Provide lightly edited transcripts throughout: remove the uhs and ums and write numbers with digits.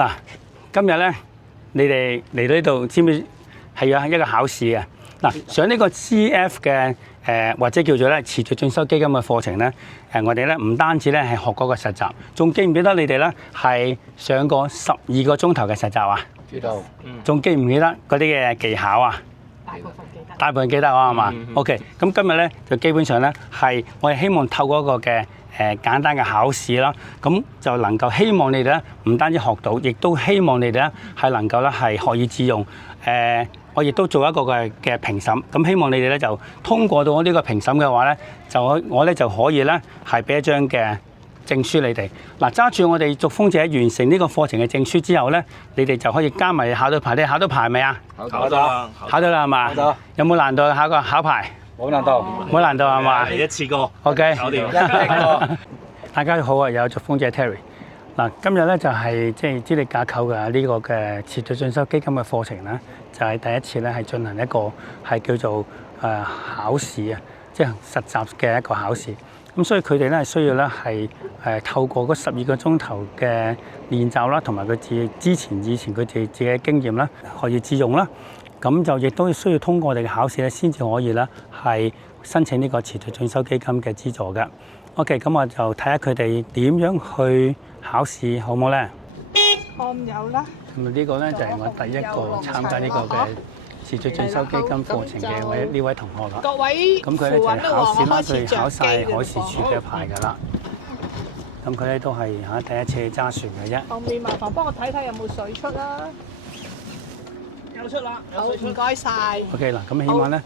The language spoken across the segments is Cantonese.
嗱，今日咧，你哋嚟到呢度，知唔知係有一個考試嘅？嗱，上呢個 CF 嘅或者叫做咧持續進修基金嘅課程咧，我哋咧唔單止咧係學嗰個實習，仲記唔記得你哋咧係上過12個鐘頭嘅實習啊？知道。仲記唔記得嗰啲嘅技巧啊？大部分記得啊，係嘛？OK，咁今日咧就基本上咧係我哋希望透過一個嘅簡單嘅考試啦，咁就能夠希望你哋咧唔單止學到，亦都希望你哋咧係能夠咧係學以致用。我亦都做一個嘅評審，咁希望你哋咧就通過到我呢個評審嘅話咧，我咧就可以咧係俾一張嘅證書你哋。嗱，揸住我哋續風者完成呢個課程嘅證書之後咧，你哋就可以加埋考到牌。你考到牌未啊？考到。考到啦係嘛？考到。有冇難度考牌？冇難度。冇難度係嘛？嚟一次過。OK。搞掂。大家好啊，有續風者 Terry。嗱，今日咧就係即係資歷架構嘅呢個嘅持續進修基金嘅課程啦，就係第一次咧係進行一個係叫做考試啊，即係實習嘅一個考試。咁所以佢哋咧係需要咧係透過嗰12個鐘頭嘅練習啦，同埋佢以前佢哋自己嘅經驗啦，學以致用啦。咁就亦都需要通過我哋嘅考試咧，先至可以咧係申請呢個持續進修基金嘅資助嘅。OK， 咁我就睇下佢哋點樣去考試，好唔好咧？有啦。咁啊，呢個咧就係我第一個參加呢個嘅持續進修基金課程嘅呢位同學啦。各位咁佢咧就係考試啦，佢考晒海事處嘅牌㗎啦。咁佢咧都係第一次揸船嘅啫。後面麻煩幫我睇睇有冇水出啦。有出啦。好，唔該晒。OK 嗱，咁起碼咧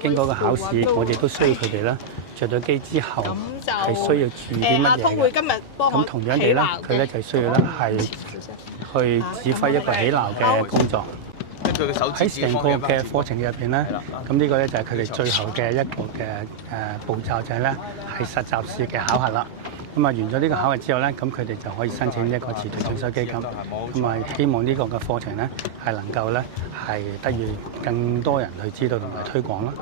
經過個考試，我哋都需要佢哋啦。着咗機之後係需要注意啲乜嘢嘅？咁同樣地啦，佢咧就需要咧係去指揮一個起錨嘅工作。喺成個嘅課程入邊咧，咁呢個咧就係佢哋最後嘅一個嘅步驟，就係咧係實習試嘅考核啦。咁啊完咗呢個考核之後咧，咁佢哋就可以申請一個持續進修基金。咁啊希望呢個嘅課程咧係能夠咧係得以更多人去知道同埋推廣啦。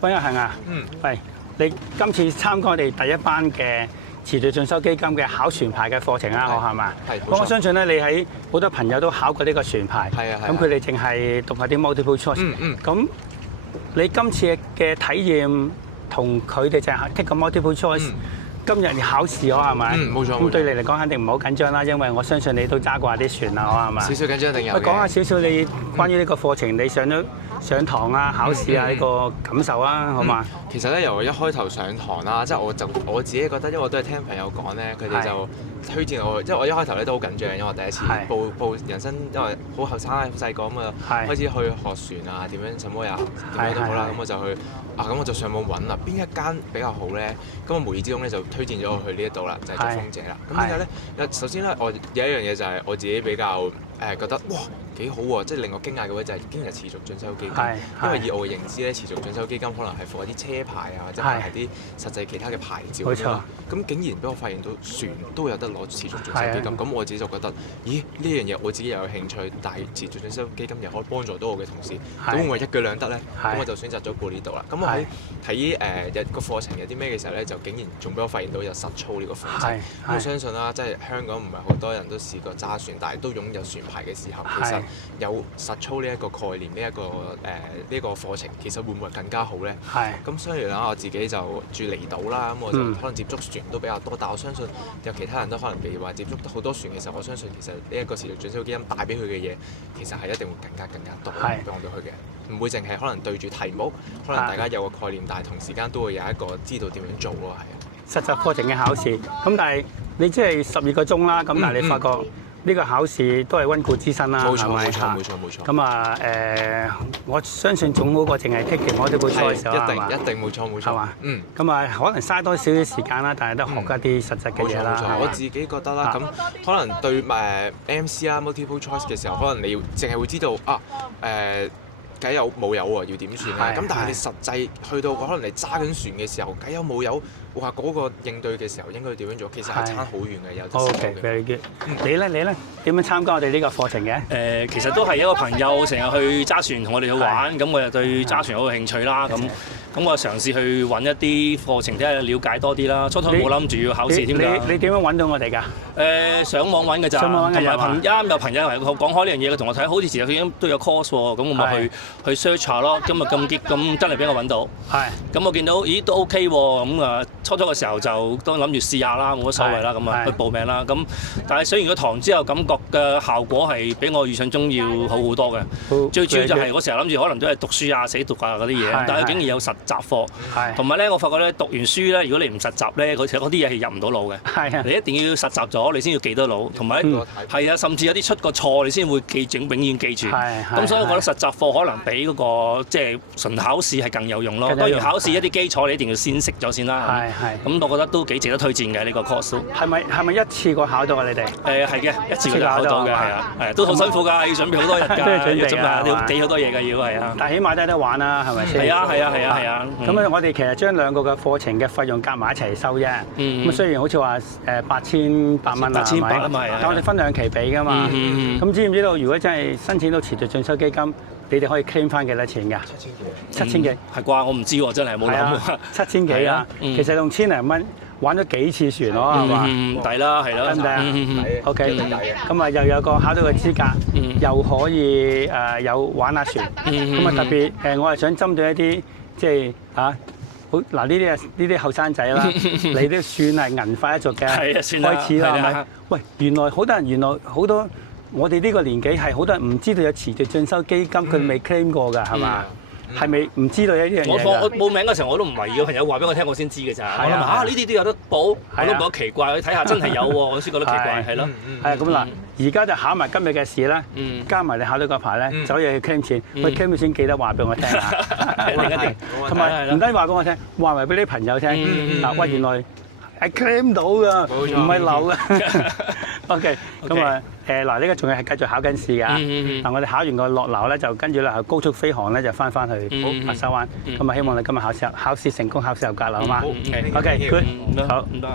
關一恒啊，喂，你今次參加我哋第一班嘅持續進修基金嘅考船牌嘅課程啊，係嘛？係。咁我相信咧，你喺好多朋友都考過呢個船牌。係啊係。咁佢哋淨係讀下啲 multiple choice。咁你今次嘅體驗同佢哋就係 take 個 multiple choice。今日考試咗係咪？冇錯。咁對你嚟講肯定唔好緊張啦，因為我相信你都揸過啲船啦，係嘛？少少緊張定有嘅。講下少少你關於呢個課程，你上堂啊、考試啊呢個感受啊，好嘛？其實咧，由我一開頭上堂啦，即係我自己覺得，因為我都係聽朋友講咧，佢哋就推薦我，即係我一開頭咧都好緊張，因為我第一次報人生，因為好後生好細個咁啊，開始去學船啊，點樣什麼呀，點樣都好啦，咁我就去咁我就上網揾啦，邊一間比較好咧？咁我無意之中咧就推薦咗我去呢一度啦，就係做空姐啦。咁點解咧？首先咧，我有一樣嘢就係我自己比較覺得哇幾好喎，即係令我驚訝嘅位就係竟然係持續進修基金，因為以我嘅認知咧，持續進修基金可能係放一啲車牌啊，或者係啲實際其他嘅牌照咁樣。咁竟然俾我發現到船都有得攞持續進修基金，咁我自己就覺得，咦呢樣嘢我自己又有興趣，但係持續進修基金又可以幫助到我嘅同事，咁會唔會一舉兩得咧？咁我就選擇咗過呢度啦。咁我喺睇個課程有啲咩嘅時候咧，就竟然仲俾我發現到有實操呢個課程。咁我相信啦，即係香港唔係好多人都試過揸船，但係都擁有船牌嘅時候，其實有實操呢一個概念，呢個課程，其實會唔會更加好咧？咁雖然啦，我自己就住離島啦，咁我就可能接觸船都比較多，但我相信有其他人都可能譬如話接觸好多船嘅時候，我相信其實呢一個持續進修基金帶俾佢嘅嘢，其實係一定會更加多俾我到佢嘅，唔會淨係可能對住題目，可能大家有個概念，但係同時間都會有一個知道點樣做咯，係啊。實習課程嘅考試，咁但係你即係12個鐘啦，咁但係你發覺呢個考試都係溫故知新啦，係咪？冇錯。咁啊我相信總好過淨係 take multiple choice 啊嘛。一定冇錯。係嘛？咁啊可能嘥多少少時間啦，但係都學一啲實質嘅嘢啦。冇錯。我自己覺得啦，咁可能對MC 啦 multiple choice 嘅時候，可能你要淨係會知道計有冇油喎，要點算咧？咁但係你實際去到可能你揸緊船嘅時候，計有冇油，哇嗰個應對嘅時候應該點樣做？其實係差好遠嘅，有啲時候嘅。very good。你咧點樣參加我哋呢個課程嘅？其實都係一個朋友成日去揸船同我哋去玩，咁我又對揸船好有興趣啦。咁我嘗試去揾一啲課程睇下了解多啲啦。初冇諗住要考試添㗎。你點樣揾到我哋㗎？上網揾㗎咋。同埋有朋友係講開呢樣嘢嘅同我睇，好似時已經都有 course 喎，咁我咪去 search 下咯。今日咁真係俾我揾到。咁我見到咦都 OK 喎，咁啊初嘅時候就都諗住試下啦，冇乜所謂啦，咁啊去報名啦。咁但係上完個堂之後，感覺嘅效果係比我預想中要好好多嘅。最主要就係我成日諗住可能都係讀書啊、寫讀啊嗰啲嘢，但係竟然有實習課，同埋咧我發覺咧讀完書咧，如果你唔實習咧，嗰啲嘢係入唔到腦嘅。你一定要實習咗，你先要記得腦，同埋係啊，甚至有啲出個錯，你先會永遠記住。咁所以我覺得實習課可能比嗰個即係純考試係更有用咯。當然考試一啲基礎你一定要先識咗先啦。咁我覺得都幾值得推薦嘅呢個 course。係咪一次過考到啊？你哋？係嘅，一次過就考到嘅，係啊，都好辛苦㗎，要準備好多日㗎，要記好多嘢㗎，要係啊。但係起碼都有得玩啦，係咪先？係啊。咁我哋其實將兩個嘅課程嘅費用夾埋一齊收啫。咁雖然好似話8800蚊啊，係咪？但我哋分2期俾㗎嘛。咁知唔知道如果真係申請到持續進修基金，你哋可以 claim 翻幾多錢㗎？7000幾？係啩？我唔知喎，真係冇諗喎。7000幾啊？其實用千零蚊玩咗幾次船咯，係嘛？抵啦，係啦。得唔得啊？OK。咁啊，又有個考到嘅資格，又可以有玩下船。咁啊，特別我係想針對一啲即係好嗱呢啲後生仔啦，你都算係銀髮一族嘅開始啦，係咪？喂，原來好多我哋呢個年紀係好多人唔知道有持續進修基金，佢哋未 claim 過㗎，係嘛？係咪唔知道有呢樣嘢？我報名嗰時候我都唔懷疑，個朋友話俾我聽，我先知嘅咋。我諗呢啲都有得報，我都覺得奇怪。你睇下真係有喎，我先覺得奇怪，係咯。係咁嗱，而家就考埋今日嘅試啦，加埋你考到個牌咧，走嘢去 claim 錢，喂 claim 錢記得話俾我聽啊！一定，同埋唔單止話俾我聽，話埋俾啲朋友聽。嗱，喂，原來係 claim 到㗎，唔係漏㗎。OK，咁啊嗱，呢個仲係繼續考緊試㗎。嗱，我哋考完個落樓咧，就跟住咧高速飛航咧，就翻去白沙灣。咁啊，希望你今日考試成功，考試合格啦，好嘛？OK，good，好，唔該。